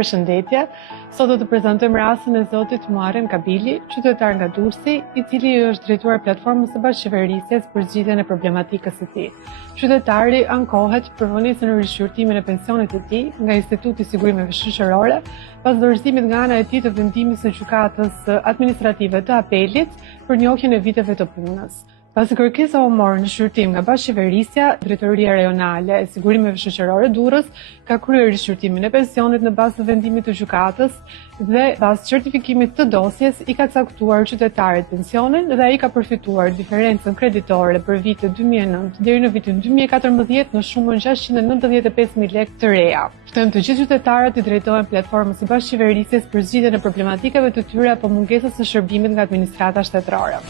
Përshëndetje, sot do të prezantojmë rastin e zotit Muharrem Kabili, qytetar nga Durrësi, i cili është drejtuar platformës së bashkëqeverisjes për zgjidhjen e problematikës së tij. Qytetari ankohet për vonesën në rishqyrtimin e pensionit të tij nga Instituti i Sigurimeve Shoqërore, pas dorëzimit nga ana e tij të vendimit së gjykatës administrative të apelit për njohjen e viteve të punës. Pasi kërkesa u mor në shqyrtim nga Bashkëqeverisja, Drejtoria Rajonale e Sigurimeve Shoqërore Durrës ka kryer rishqyrtimin e pensionit në bazë të vendimit të gjykatës dhe pas certifikimit të dosjes i ka caktuar qytetarit pensionin dhe ai ka përfituar diferencën kreditore për vitet 2009 deri në vitin 2014 në shumën 695.000 lekë të reja. Ftojmë të gjithë qytetarët i drejtohen platformës së bashkëqeverisjes për zgjidhjen e problematikave të tyre apo mungesës së shërbimit nga administrata shtetërore.